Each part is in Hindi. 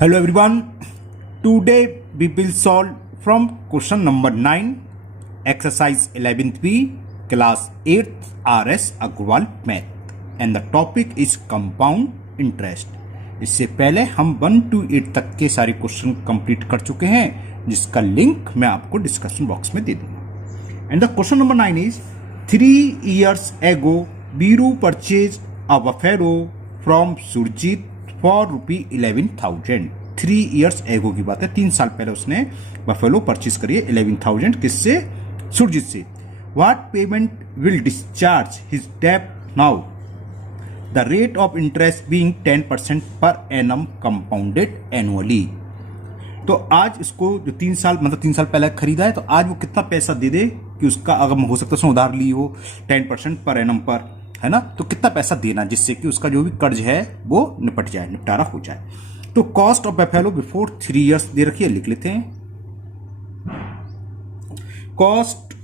Hello everyone. Today we will solve from question number 9, exercise 11th B, class 8th RS Agrawal math and the topic is compound interest. इससे पहले हम 1 to 8 तक के सारे क्वेश्चन कंप्लीट कर चुके हैं जिसका लिंक मैं आपको डिस्कशन बॉक्स में दे दूंगा. And the question number 9 is 3 years ago Biru purchased a buffalo from Surjit for ₹11,000. 3 years ago की बात है, 3 साल पहले उसने बफेलो परचेज करी है 11,000 किससे? सुरजीत से. What payment will discharge his डेब्ट now? The rate of interest being 10% per annum compounded annually. तो आज इसको जो 3 साल पहले खरीदा है तो आज वो कितना पैसा दे दे कि उसका अगर हो सकता है उसने उधार ली हो 10% पर एनम पर, है ना, तो कितना पैसा देना जिससे कि उसका जो भी कर्ज है वो निपट जाए, निपटारा हो जाए. तो cost of buffalo before 3 years दे रखी है, लिख लेते हैं. कॉस्ट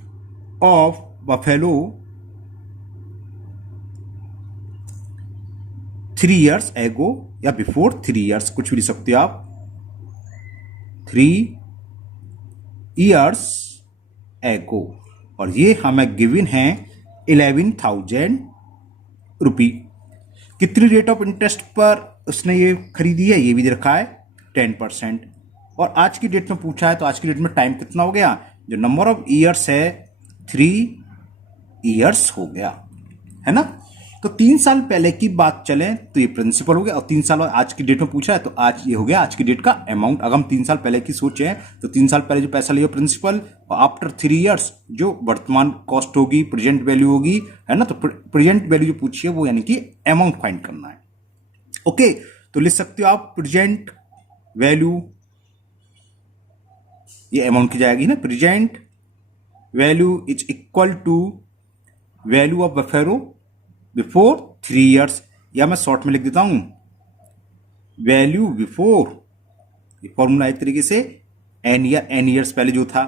ऑफ बफेलो 3 years एगो या बिफोर 3 years कुछ भी लिख सकते हो आप. 3 years एगो और ये हमें गिवन है 11,000 रुपी. कितनी रेट ऑफ इंटरेस्ट पर उसने ये खरीदी है ये भी दे रखा है 10%. और आज की डेट में पूछा है तो आज की डेट में टाइम कितना हो गया? जो नंबर ऑफ ईयर्स है 3 years हो गया, है ना. तो 3 साल पहले की बात चले तो ये प्रिंसिपल हो गया और 3 साल आज की डेट में पूछा है तो आज ये हो गया आज की डेट का अमाउंट. अगर हम 3 साल पहले की सोचें तो 3 साल पहले जो पैसा लिया प्रिंसिपल और आफ्टर 3 years जो वर्तमान कॉस्ट होगी, प्रेजेंट वैल्यू होगी, है ना. तो प्रेजेंट वैल्यू जो पूछी है वो यानी कि अमाउंट फाइंड करना है. ओके, तो लिख सकते हो आप प्रेजेंट वैल्यू, ये अमाउंट की जाएगी ना. Present value is equal to value of buffalo before 3 years, या मैं शॉर्ट में लिख देता हूं वैल्यू बिफोर. ये फॉर्मूला एक तरीके से एन ईयर्स पहले जो था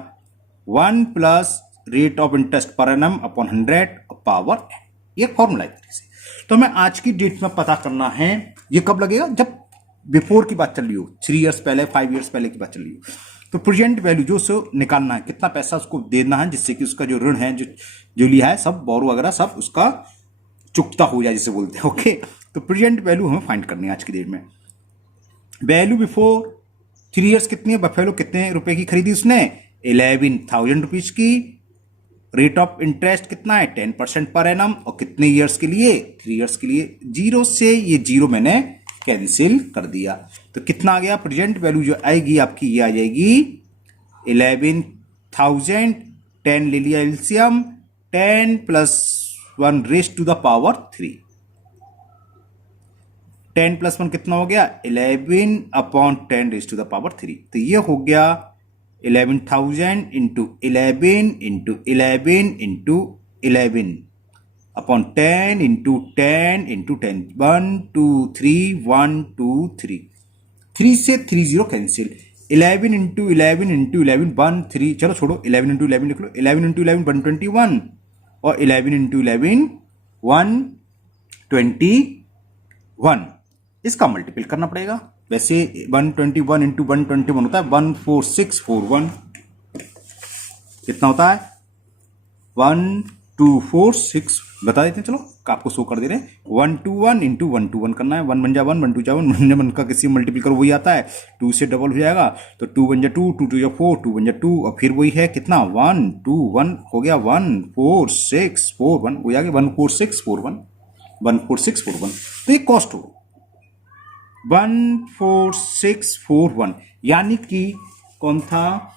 1 plus rate of interest per annum upon 100 power n. ये फॉर्मूला एक तरीके से. तो हमें आज की डेट में पता करना है ये कब लगेगा? जब बिफोर की बात चल रही हो, 3 years पहले, 5 years पहले की बात चल रही हो. तो प्रेजेंट वैल्यू जो उसको निकालना है, कितना पैसा उसको देना है जिससे कि उसका जो ऋण है जो लिया है सब बोरो वगैरह सब उसका चुकता हो जाए जिसे बोलते हैं. ओके, तो प्रेजेंट वैल्यू हमें फाइंड करनी है आज की डेट में. वैल्यू बिफोर 3 years कितनी है? बफेलो कितने रुपए की खरीदी उसने? 11,000 रुपीज की. रेट ऑफ इंटरेस्ट कितना है? 10% पर एनम. और कितने ईयर्स के लिए? 3 years के लिए. जीरो से ये जीरो मैंने कैंसिल कर दिया तो कितना आ गया? प्रेजेंट वैल्यू जो आएगी आपकी ये आ जाएगी 11,000. 10 ले लिया LCM, 10 plus 1 raise to the power 3. 10 plus 1 कितना हो गया? 11 upon 10 raise to the power 3. तो ये हो गया 11,000 into 11 into 11 into 11 upon 10 into 10 into 10. 1 2 3 1 2 3. 3 से 3 0 कैंसिल. 11 into 11 into 11 1 3. चलो छोड़ो, 11 इंटू 11 लिख लो. 11 इंटू 11 121 और 11 इंटू 11 121. इसका मल्टीपल करना पड़ेगा. वैसे 121 इंटू 121 होता है 14641. कितना होता है? 1246 बता देते हैं. चलो आपको शो कर दे रहे हैं. 121 इंटू 121 करना है. 1 बन जा 1, 1 2 जा 1, 1 1 का किसी मल्टीपल करो वही आता है. 2 से डबल हो जाएगा तो 2 बन जा 2, 2 2 जा 4, 2 बन जा 2 और फिर वही है कितना 1 2 1 हो गया 14641 हो जाएगा 14641 14641. तो ये कॉस्ट हो 14641 यानी कि कौन था?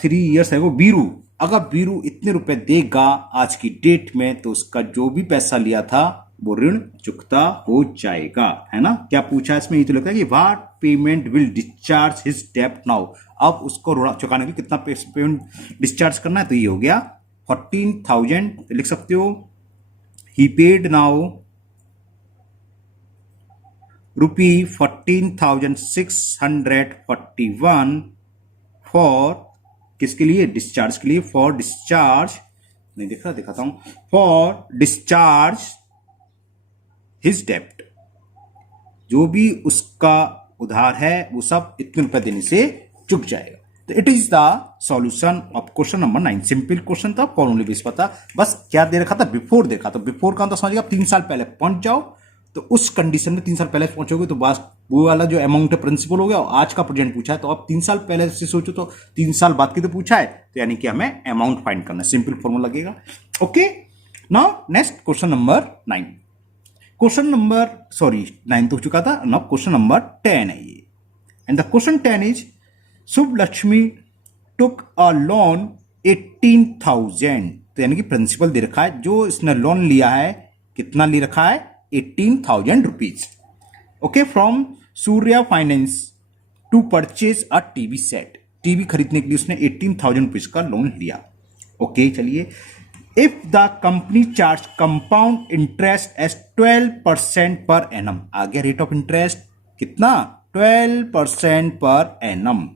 3 years है वो बीरू. अगर बीरू इतने रुपए देगा आज की डेट में तो उसका जो भी पैसा लिया था वो ऋण चुकता हो जाएगा, है ना. क्या पूछा है इसमें? ये तो लगता है कि what payment will discharge his डेब्ट नाउ. अब उसको ऋण चुकाने के कितना पेमेंट डिस्चार्ज करना है? तो ये हो गया 14,000. तो लिख सकते हो ही पेड नाउ ₹14,641 फॉर किसके लिए? डिस्चार्ज के लिए. फॉर डिस्चार्ज नहीं दिख रहा, दिखाता हूं. फॉर डिस्चार्ज हिज डेब्ट. जो भी उसका उधार है वो सब इतने रुपए देने से चुक जाएगा। तो it is the solution of question number 9। Simple question था, फॉर्मूले बेस पता, बस क्या दे रखा था, बिफोर देखा। तो बिफोर का तो समझिएगा 3 साल पहले पहुंच जाओ, तो उस कंडीशन में 3 साल पहले पहुंचोगे तो बस वो वाला जो अमाउंट है प्रिंसिपल हो गया। और आज का प्रेजेंट पूछा है तो अब 3 साल पहले से सोचो तो 3 साल बाद की तो पूछा है, तो यानी कि हमें अमाउंट फाइंड करना है, सिंपल फॉर्मूला लगेगा। Okay, now next question number 9। Question number 9 तो हो चुका था, नाउ क्वेश्चन नंबर 10 है ये। And the question 10 is Shubh Lakshmi took a loan 18,000। तो यानी कि प्रिंसिपल दे रखा है, जो इसने लोन लिया है कितना ले रखा है, 18,000 rupees. Okay, from Surya finance to purchase a TV set. TV खरीदने के लिए उसने 18,000 रुपीज का लोन लिया। ओके, चलिए, if the company charge compound interest as 12% per annum. आ गया रेट ऑफ इंटरेस्ट कितना, 12% per annum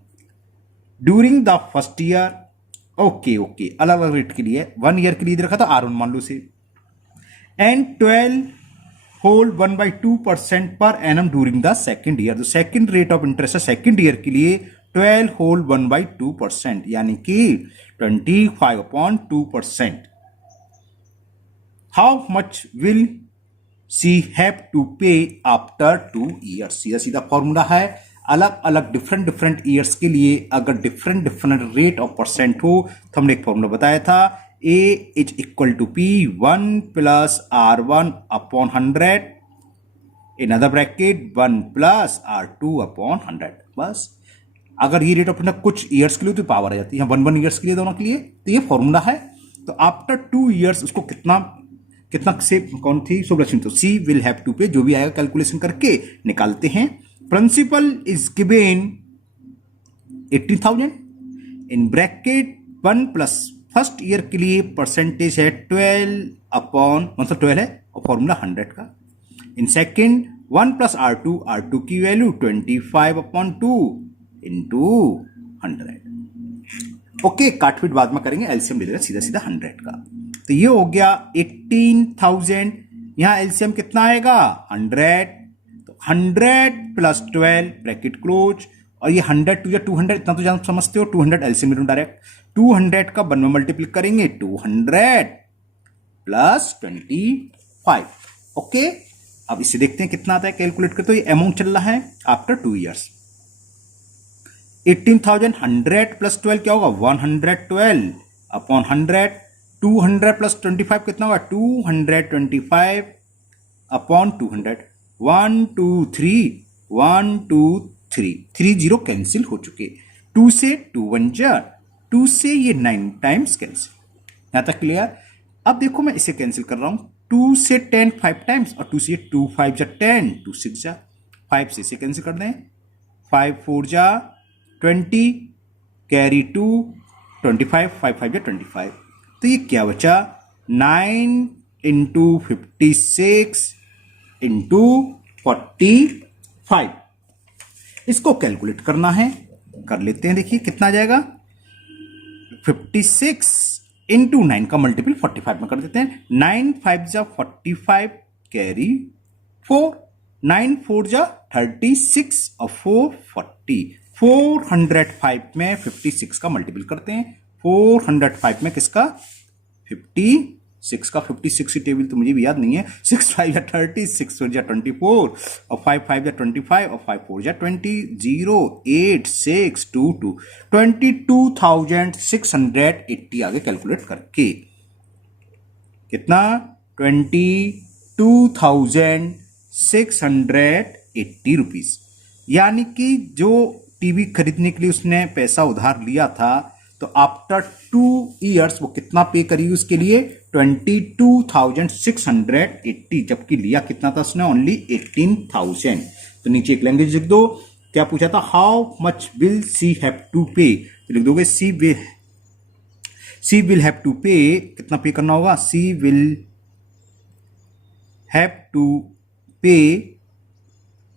during the first year. Okay, अलग अलग रेट के लिए, 1 ईयर के लिए दे रखा था R1 मान लो उसे, and 12 whole 1/2% per annum during the second year. तो सेकेंड रेट ऑफ इंटरेस्ट है सेकेंड ईयर के लिए 12 होल 1/2%, यानी कि 25/2%। How much will C have to pay after 2 years. सीधा सीधा फॉर्मूला है, अलग अलग डिफरेंट ईयर्स के लिए अगर डिफरेंट रेट ऑफ परसेंट हो तो हमने एक फॉर्मूला बताया था, A is equal to P 1 plus R1 upon 100 in other bracket 1 plus R2 upon 100। बस अगर ये रेट ऑफ इंटरेस्ट कुछ ईयर्स के लिए तो पावर आ जाती है, 1 ईयर्स के लिए दोनों के लिए, तो ये फॉर्मूला है। तो आफ्टर 2 ईयर्स उसको कितना से कौन थी सोल्यूशन, तो सी विल हैव टू पे, जो भी आएगा कैलकुलेशन करके निकालते हैं। Principal is given 80,000 in bracket 1 plus first year के लिए परसेंटेज है 12 अपॉन, मतलब 12 है और फॉर्मूला 100 का। इन सेकेंड 1 प्लस R2 की वैल्यू 25/2 इंटू 100। ओके, काटपीट बाद में करेंगे, एलसीएम ले लेगा सीधा 100 का। तो ये हो गया 18,000, यहां एलसीएम कितना आएगा 100, तो 100 प्लस 12 ब्रैकेट क्लोज, और ये 100 टू या 200 इतना तो जान समझते हो, 200 एलसीएम ले डायरेक्ट, 200 का 1 में मल्टीप्लाई करेंगे 200 प्लस 25। ओके, अब इसे देखते हैं कितना आता है, कैलकुलेट करते हो। ये अमाउंट चल रहा है आफ्टर 2 ईयर्स, 18,000 100 प्लस 12 क्या होगा 112 अपॉन 100, 200 प्लस 25 कितना होगा 225 अपॉन 200, 1 2 3 1 2 3 3 0 कैंसिल हो चुके, 2 से 2 1 जा 2 से ये 9 टाइम्स कैंसिल। यहां तक क्लियर। अब देखो मैं इसे कैंसिल कर रहा हूं, 2 से 10 5 टाइम्स और 2 से 2 5 जा 10, 2 6 जा 5 से इसे कैंसिल कर दें, 5 4 जा 20 कैरी 2 25 5 5 जा 25। तो ये क्या बचा 9 इंटू 56 इंटू 45। इसको कैलकुलेट करना है, कर लेते हैं। देखिए कितना आ जाएगा 56 इंटू 9 का मल्टीपल 45 में कर देते हैं, 9 5 जा 45 कैरी 4, 9 4 जा 36 और 4 40, 405 में 56 का मल्टीपल करते हैं, 405 में किसका 56 का, 56 की टेबल तो मुझे भी याद नहीं है, 6 5 या 30, 6 4 या 24 और 5 5 या 25 और 5 4 या 20, 0 8 6 2 2, 22,680 आगे कैलकुलेट करके कितना 22,680 रुपीज। यानी कि जो टीवी खरीदने के लिए उसने पैसा उधार लिया था, तो आफ्टर 2 ईयर्स वो कितना पे करेगी उसके लिए 22,680, जबकि लिया कितना था उसने ओनली 18,000। तो नीचे एक लैंग्वेज लिख दो, क्या पूछा था how much will C have to pay, तो लिख दोगे सी विल हैव टू पे, कितना पे करना होगा, सी विल हैव टू पे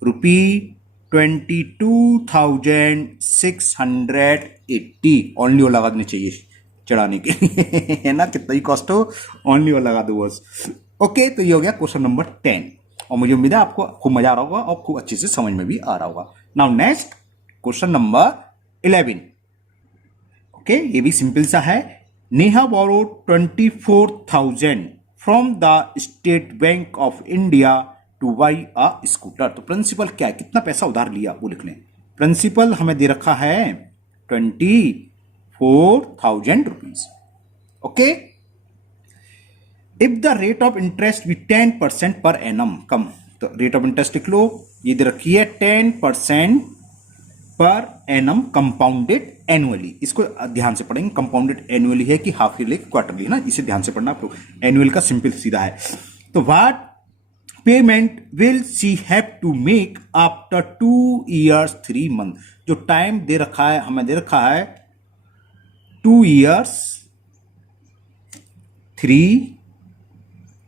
₹22,680 ओनली वो लगा देने चाहिए चढ़ाने के है ना, कितना ही कॉस्ट हो ओनली वो लगा दो बस। ओके, तो ये हो गया क्वेश्चन नंबर 10। और मुझे उम्मीद है आपको खूब मजा आ रहा होगा और खूब अच्छे से समझ में भी आ रहा होगा। Now next question number 11। Okay, ये भी सिंपल सा है। Neha borrowed 24,000 from the state bank of India two by a scooter. तो प्रिंसिपल क्या है, कितना पैसा उधार लिया वो लिख लें। प्रिंसिपल हमें दे रखा है 24,000 rupees. Okay, if the rate of interest भी 10% पर एनम, कम तो रेट ऑफ इंटरेस्ट लिख लो, ये दे रखी है 10% पर एनम कंपाउंडेड एनुअली। इसको ध्यान से पढ़ेंगे, कंपाउंडेड एनुअली है कि हाफ ईयरली क्वार्टरली है ना, इसे ध्यान से पढ़ना आप लोग। एनुअल का सिंपल सीधा है। तो what payment will C have to make after 2 years 3 month। जो टाइम दे रखा है, हमें दे रखा है 2 years 3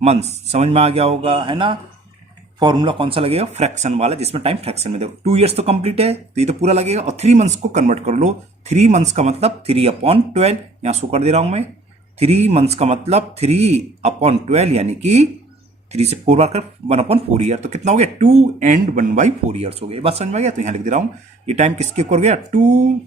months। समझ में आ गया होगा, है ना। फॉर्मूला कौन सा लगेगा, फ्रैक्शन वाला, जिसमें टाइम फ्रैक्शन में। देखो 2 years तो कंप्लीट है तो ये तो पूरा लगेगा, और 3 months को कन्वर्ट कर लो। 3 months का मतलब 3/12, यहां शो कर दे रहा हूं मैं। 3 months का मतलब 3/12, यानी कि 3 से 4 बार कर 1/4 ईयर, तो कितना हो गया 2 and 1/4 ईयर्स हो गए। बात समझ में आ गया, तो यहां लिख दे रहा हूं ये टाइम किसके ऊपर गया, 2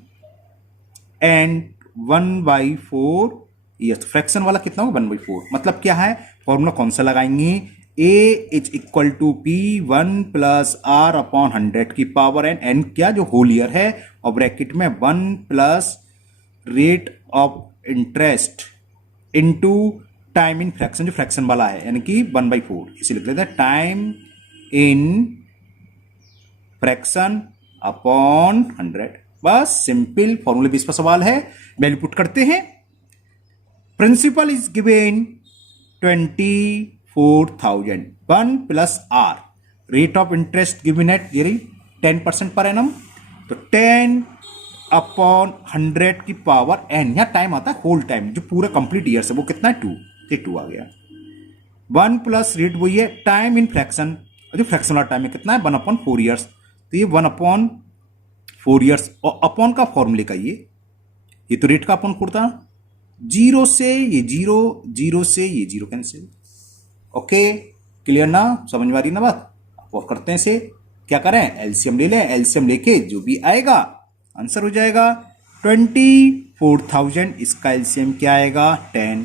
and 1/4 ईयर्स। फ्रैक्शन वाला कितना होगा 1/4। मतलब क्या है, फॉर्मूला कौन सा लगाएंगे, a is equal to P1 plus R upon 100 की पावर n क्या जो होल ईयर है, और ब्रैकेट में 1 plus rate of interest into time in fraction, जो फ्रैक्शन वाला है, यानी कि 1/4। इसे लिख लेते हैं टाइम इन फ्रैक्शन अपॉन 100। बस सिंपल फॉर्मूले बेस पर सवाल है, वैल्यू पुट करते हैं। Principal is given 24,000, 1 plus R, rate of interest given at 10% per annum, तो 10/100 की पावर n। यहां टाइम आता है होल टाइम, जो पूरा कंप्लीट ईयर है वो कितना है 2, ये 2 आ गया। 1 प्लस रेट वही है टाइम इन फ्रैक्शन, जो फ्रैक्शन वाला टाइम है कितना है 1/4 ईयर्स, तो ये 1/4 ईयर्स, और अपॉन का फॉर्मूले का ये तो रेट का अपॉन करता, जीरो से ये जीरो, जीरो से ये जीरो कैंसिल। ओके, क्लियर ना, समझ में आ रही ना बात। और करते हैं इसे, क्या करें, एलसीएम ले लें, एलसीएम लेके जो भी आएगा आंसर हो जाएगा 24,000। इसका एलसीएम क्या आएगा 10,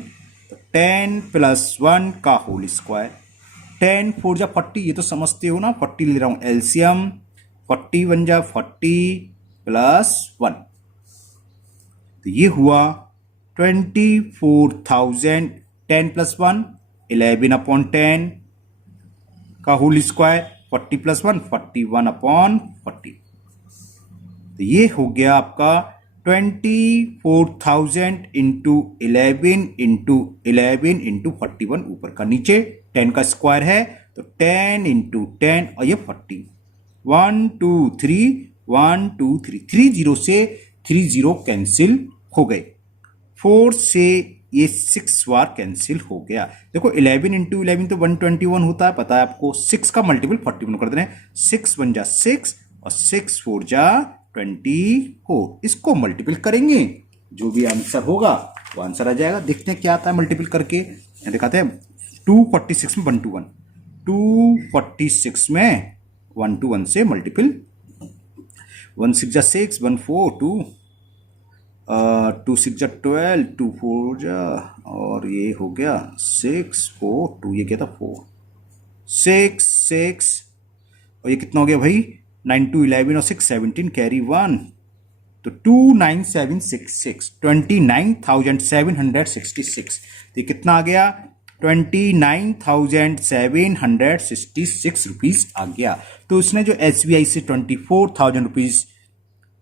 तो 10 प्लस 1 का होल स्क्वायर, 10 4 जा 40, ये तो समझते हो ना, 40 ले रहा हूं एलसीएम, 40 1 जा 40 प्लस 1, तो ये हुआ 24,000। 10 प्लस 1 11/10 का होल स्क्वायर, 40 प्लस 1 41/40, तो ये हो गया आपका 24,000 इंटू 11 इंटू 11 इंटू 41, ऊपर का नीचे 10 का स्क्वायर है, तो 10 इंटू 10, और ये 40, 1 2 3 1 2 3, 3 0 से 3 0 कैंसिल हो गए, 4 से ये 6 बार कैंसिल हो गया। देखो 11 इंटू 11 तो 121 होता है, पता है आपको। 6 का मल्टीपल 41 कर देना है, 6 1 जा 6 और 6 4 जा 24, इसको मल्टीपल करेंगे, जो भी आंसर होगा वो आंसर आ जाएगा। देखते हैं क्या आता है मल्टीपल करके, दिखाते हैं। 246 में 121, 246 में 121 से मल्टीपल, 1 6 जा 6, 1 4 2, 2 6 जा 12, 2 4 जा, और ये हो गया 6 4 2, ये क्या था 4 6 6, और ये कितना हो गया भाई 9 2 11 और 6 17, कैरी 1, तो 29766, 29,766, तो ये कितना आ गया 29,766 रुपीज आ गया। तो उसने जो SBI से 24,000 रुपीज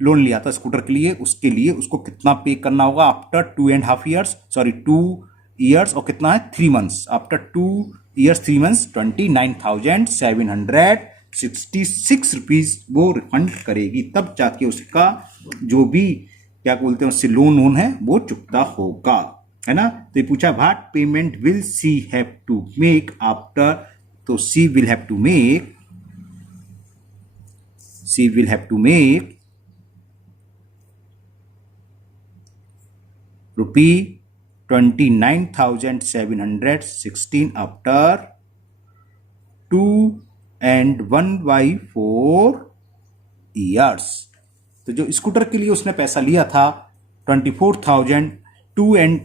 लोन लिया था स्कूटर के लिए, उसके लिए उसको कितना पे करना होगा आफ्टर 2.5 ईयर्स, सॉरी 2 ईयर्स, और कितना है 3 months, after 2 years 3 months 29,766 rupees वो रिफंड करेगी, तब जाके उसका जो भी क्या बोलते हैं उससे लोन है वो चुकता होगा, है ना। तो ये पूछा what payment will C have to make after, तो C will have to make ₹29,716 after 2 and 1/4 years. तो जो स्कूटर के लिए उसने पैसा लिया था 24,000, 2 and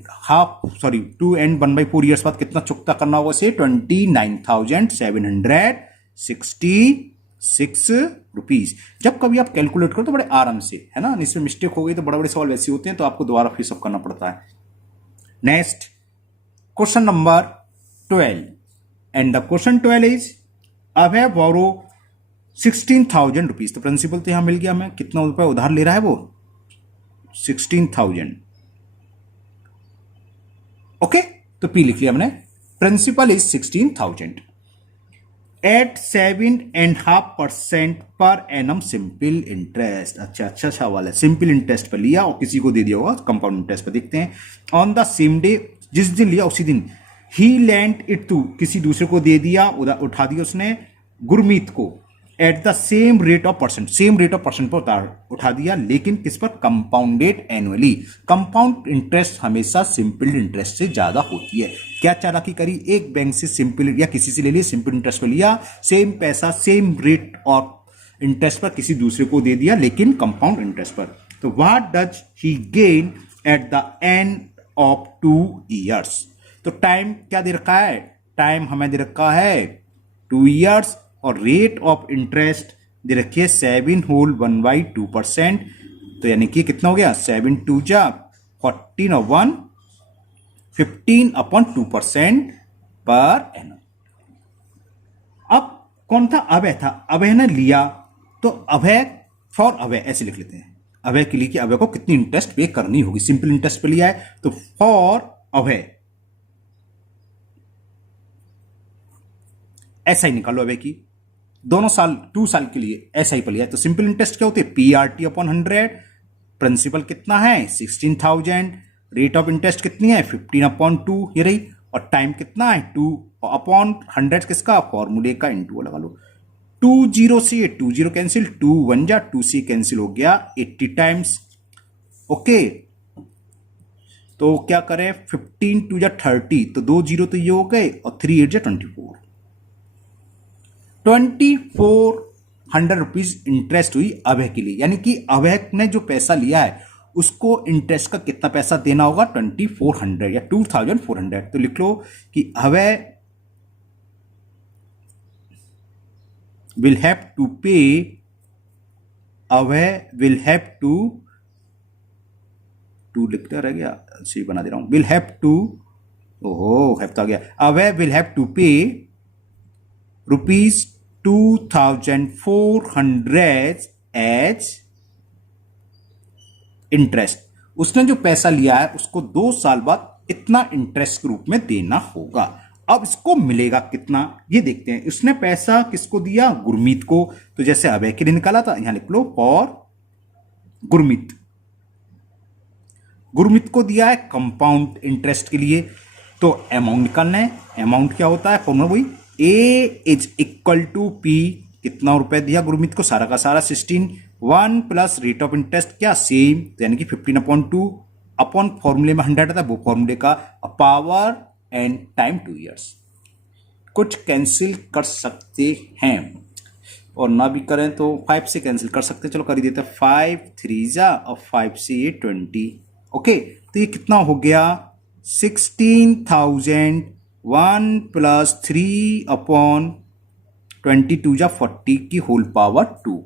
1/4 ईयर्स बाद कितना चुकता करना होगा उसे? 29,766 रुपीज। जब कभी आप कैलकुलेट करो तो बड़े आराम से, है ना, इसमें मिस्टेक हो गई तो बड़े बड़े सवाल वैसे होते हैं तो आपको दोबारा फिर सब करना पड़ता है। Next question number 12 and the question 12 is Abhay borrow 16,000 rupees. तो प्रिंसिपल तो यहां मिल गया, हमें कितना रुपए उधार ले रहा है वो? 16,000। ओके, तो पी लिख लिया हमने। Principal is 16,000 eight 7.5% per annum simple interest. अच्छा सवाल है, सिंपल इंटरेस्ट पर लिया और किसी को दे दिया होगा कंपाउंड इंटरेस्ट पर। देखते हैं। ऑन द सेम डे, जिस दिन लिया उसी दिन, ही लेंट इट टू, किसी दूसरे को दे दिया, उठा दिया उसने गुरमीत को, at the same rate of percent, same rate of percent पर उठा दिया, लेकिन किस पर? Compounded annually. कंपाउंड इंटरेस्ट हमेशा सिंपल इंटरेस्ट से ज्यादा होती है। क्या चालाकी करी? एक बैंक से सिंपल या किसी से ले लिया, सिंपल इंटरेस्ट पर लिया, सेम पैसा सेम रेट ऑफ इंटरेस्ट पर किसी दूसरे को दे दिया, लेकिन कंपाउंड इंटरेस्ट पर। तो what does he gain at the end of 2 years? तो टाइम क्या दे रखा है? टाइम हमें दे रखा है 2 ईयर्स और रेट ऑफ इंटरेस्ट दे रखी है 7 होल 1/2%। तो यानी कि कितना हो गया? 7 2 जा 14 और 1 15/2% पर एनम। अब कौन था? अभय था। अभय ने लिया, तो अभय फॉर अभय ऐसे लिख लेते हैं। अभय के लिए कि अभय को कितनी इंटरेस्ट पे करनी होगी। सिंपल इंटरेस्ट पे लिया है तो फॉर अभय ऐसा ही निकालो। अभय की दोनों साल 2 साल के लिए ऐसा ही पर लिया है। तो सिंपल इंटरेस्ट क्या होती है? PRT/100। प्रिंसिपल कितना है? 16,000। रेट ऑफ इंटरेस्ट कितनी है? 15/2 ये रही। और टाइम कितना है? 2/100 किसका? फॉर्मूले का, इंटू लगा लो। 2 0 से 2 0 कैंसिल, 2 1 जा 2 से कैंसिल हो गया 80 टाइम्स। ओके, तो क्या करें? 15 2 जा 30, तो 2 0 तो ये हो गए और 3 8 जा 24। 2400 रुपीज इंटरेस्ट हुई अभय के लिए। यानी कि अभय ने जो पैसा लिया है उसको इंटरेस्ट का कितना पैसा देना होगा? 2400 या 2400। तो लिख लो कि अभय will have to pay, Abhay will have to लिखता रह गया, सही बना दे रहा हूं, will have to, ओहो have तो आ गया। Abhay will have to pay rupees 2,400 as interest. उसने जो पैसा लिया है उसको 2 साल बाद इतना इंटरेस्ट के रूप में देना होगा। अब इसको मिलेगा कितना ये देखते हैं। उसने पैसा किसको दिया? गुरमीत को। तो जैसे अभय के लिए निकाला था, यहां लिख लो और गुरमीत, गुरमीत को दिया है कंपाउंड इंटरेस्ट के लिए। तो अमाउंट निकालना है। अमाउंट क्या होता है? फॉर्मूला वही, A is equal to P। कितना रुपए दिया गुरमीत को? सारा का सारा 16। 1 प्लस रेट ऑफ इंटरेस्ट क्या? सेम, तो यानी कि 15/2 अपॉन फॉर्मूले में 100 था, वो फॉर्मूले का पावर एंड टाइम 2 ईयर्स। कुछ कैंसिल कर सकते हैं और ना भी करें तो 5 से कैंसिल कर सकते हैं। चलो कर ही देते हैं। 5 3 जा और 5 से ये 20। ओके, तो ये कितना हो गया? 16,000 1 प्लस 3/22 जा 40 की होल पावर 2।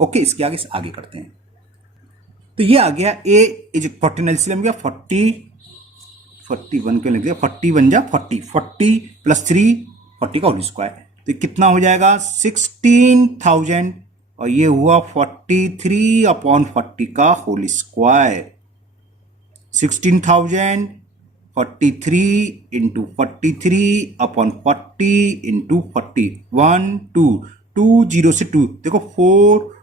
ओके, इसके आगे करते हैं। तो ये आ गया A इज 14 एलसीएम गया 40 41 क्यों लिख दिया? 41 जा 40 40 प्लस 3 40 का होल स्क्वायर। तो कितना हो जाएगा? 16,000 और ये हुआ 43/40 का होल स्क्वायर। 16,000 43 इंटू 43/40 इंटू 40 1 2 2 0 से 2 देखो 4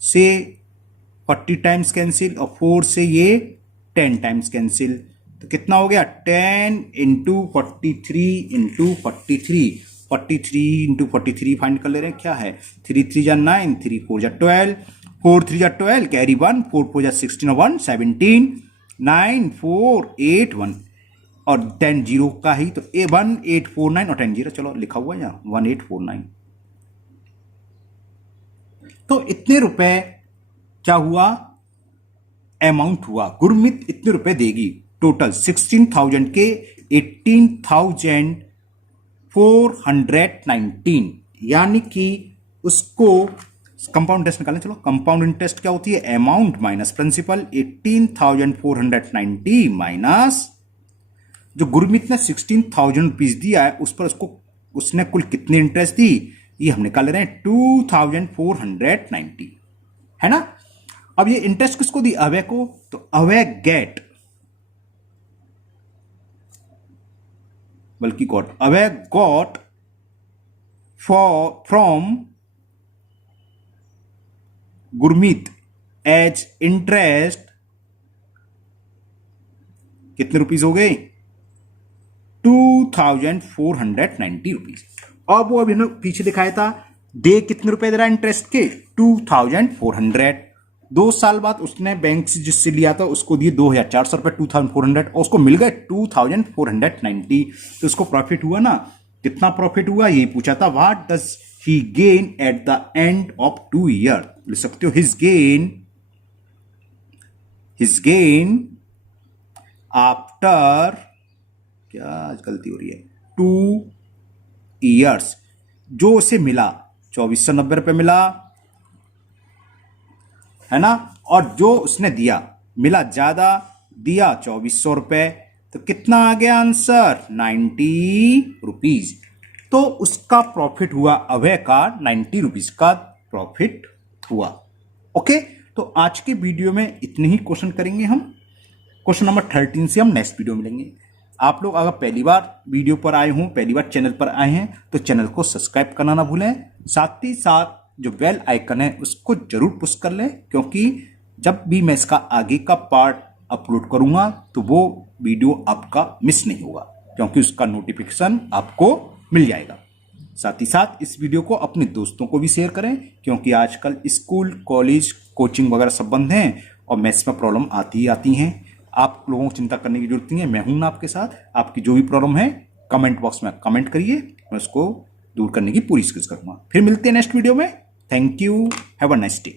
से 40 टाइम्स कैंसिल और 4 से ये 10 टाइम्स कैंसिल। तो कितना हो गया? 10 इंटू 43 इंटू 43 43 इंटू 43 फाइंड कर ले रहे हैं। क्या है? 3 3 जा 9 3 4 जा 12 4 3 जा 12 कैरी 1 4 4 जा 16 और 1 17 9 4 8 1 और 10 0 का ही तो 1849 और 10 0 चलो लिखा हुआ है यहाँ 1849। तो इतने रुपए क्या हुआ, अमाउंट हुआ, गुरमीत इतने रुपए देगी। टोटल 16,000 के 18,419, यानी कि उसको कंपाउंड इंटरेस्ट निकालें। चलो, कंपाउंड इंटरेस्ट क्या होती है, अमाउंट माइनस प्रिंसिपल। 18,490 माइनस जो गुरमीत ने 16,000 रुपीज दिया है उस पर उसने कुल कितनी इंटरेस्ट दी, ये हम निकाल रहे हैं 2,490, है ना। अब ये इंटरेस्ट किसको दी, अवय को। तो अवय गेट, बल्कि got, Abhay got from Gurmeet as interest कितने रुपीज हो गए, 2,490 रुपीज। अब वो अभी पीछे दिखाया था, दे कितने रुपए दे रहा है इंटरेस्ट के, 2,400। 2 साल बाद उसने बैंक से जिससे लिया था उसको दिए 2,400 रुपए, 2,400, और उसको मिल गए 2,490। तो उसको प्रॉफिट हुआ ना, कितना प्रॉफिट हुआ ये पूछा था। What does he gain at the end of 2 year, लिख सकते हो हिज गेन आफ्टर, क्या आज गलती हो रही है, 2 ईयर्स। जो उसे मिला 2,490 रुपए मिला, है ना, और जो उसने दिया मिला ज्यादा, दिया 2,400 रुपए, तो कितना आ गया आंसर, 90 रुपीज। तो उसका प्रॉफिट हुआ, अभय का 90 रुपीज का प्रॉफिट हुआ। ओके, तो आज के वीडियो में इतने ही क्वेश्चन करेंगे हम। क्वेश्चन नंबर 13 से हम नेक्स्ट वीडियो मिलेंगे। आप लोग अगर पहली बार वीडियो पर आए हों, पहली बार चैनल पर आए हैं, तो चैनल को सब्सक्राइब करना ना भूलें। साथ ही साथ जो बेल आइकन है उसको जरूर पुश कर लें, क्योंकि जब भी मैं इसका आगे का पार्ट अपलोड करूंगा तो वो वीडियो आपका मिस नहीं होगा, क्योंकि उसका नोटिफिकेशन आपको मिल जाएगा। साथ ही साथ इस वीडियो को अपने दोस्तों को भी शेयर करें, क्योंकि आजकल स्कूल, कॉलेज, कोचिंग वगैरह सब बंद हैं और मैथ्स में प्रॉब्लम आती ही आती हैं। आप लोगों को चिंता करने की जरूरत नहीं है, मैं हूं ना आपके साथ। आपकी जो भी प्रॉब्लम है कमेंट बॉक्स में कमेंट करिए, मैं उसको दूर करने की पूरी कोशिश करूंगा। फिर मिलते हैं नेक्स्ट वीडियो में। Thank you, have a nice day.